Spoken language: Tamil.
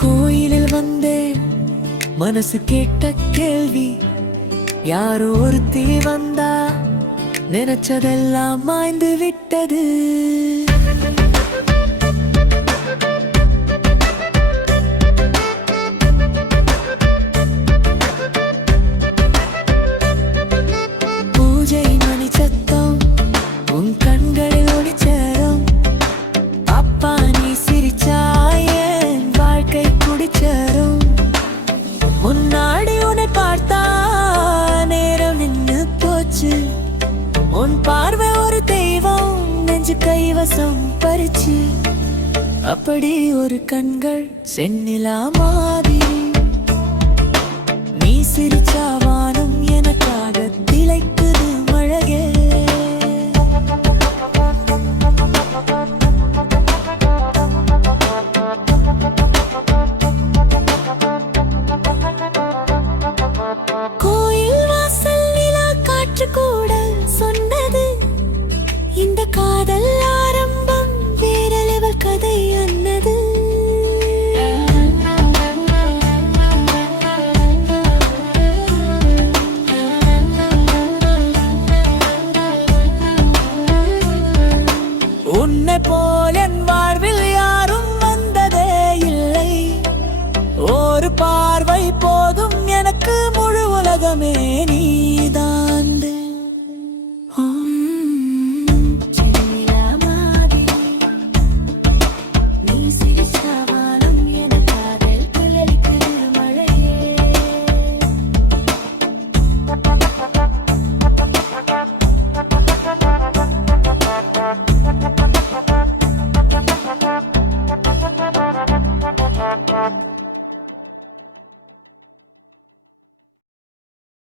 கோயிலில் வந்தேன், மனசு கேட்ட கேள்வி, யாரோ ஒருத்தி வந்தா நினைச்சதெல்லாம் மாய்ந்து விட்டது. பூஜை மணி சத்தம் உன் கண்களில் ஒளிச்சேரும். அப்பா நீ சிரிச்சாயேன் வாழ்க்கை குடிச்சேரும். முன்னாடி உன்னை பார்த்தா நேரம் நின்னு போச்சு. உன் பார்வை ஒரு தெய்வம் நெஞ்சு கைவசம் பறிச்சு. அப்படி ஒரு கண்கள் சென்னிலா மாதிரி. நீ சிரிச்சா வானம் எனக்காக திளைக்குது மழகே. கோயில் வாசல் நிலா காற்று கூட சொன்னது, இந்த காதல் ஆரம்பம் வேற லெவல் கதை அன்னது. உன்னை